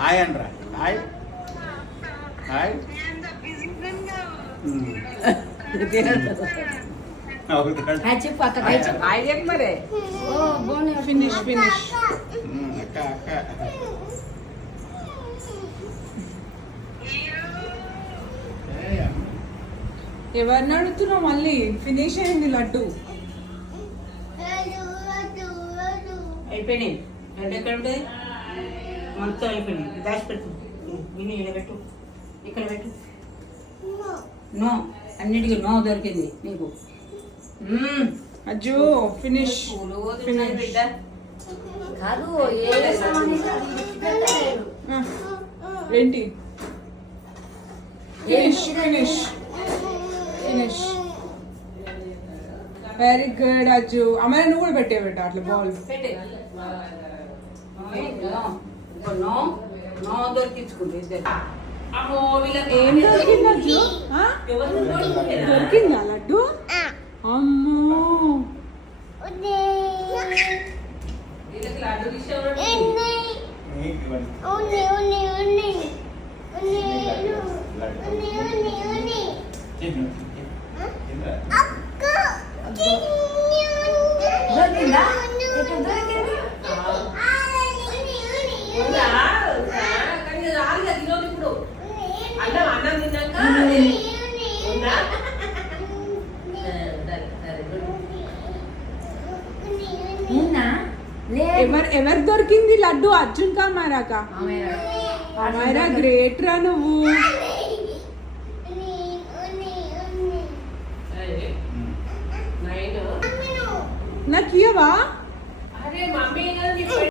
Hi అనరా hi hi చెప్పు అక్క హాయ్ చెప్పు మరి. Finish finish. అక్క అక్క ఎవరిని అడుగుతున్నావు మళ్ళీ? ఫినిష్ అయింది లడ్డు. అయిపోయినాయి. లడ్డు ఎక్కడ ఉంటుంది? మొత్తం అయిపోయినాయి. దాచిపెట్టు. విని ఇక్కడ పెట్టు, ఇక్కడ పెట్టు. నో, అన్నిటికీ నో దొరికింది నీకు. Ajju finish finish. కాదు ఏంటి? Finish finish finish. Very good Ajju. అమ్మాయి నువ్వు కూడా పెట్టే బిడ్డ అట్లా బాల్. నో నో దొరికించుకుంటే ఇద్దరు. ఏం దొరికింది అజ్జు? దొరికిందా లడ్డు? అమ్మో దొరికిందా? ఎక్కడ దొరికింది? ఇప్పుడు అన్నం అన్నం తిన్నాక ఎవరు దొరికింది లడ్డు? అర్జున్ కా మైరాకా? మైరా గ్రేట్ రా నువ్వు. నాకు ఇయ్యవా? అరే మమ్మీ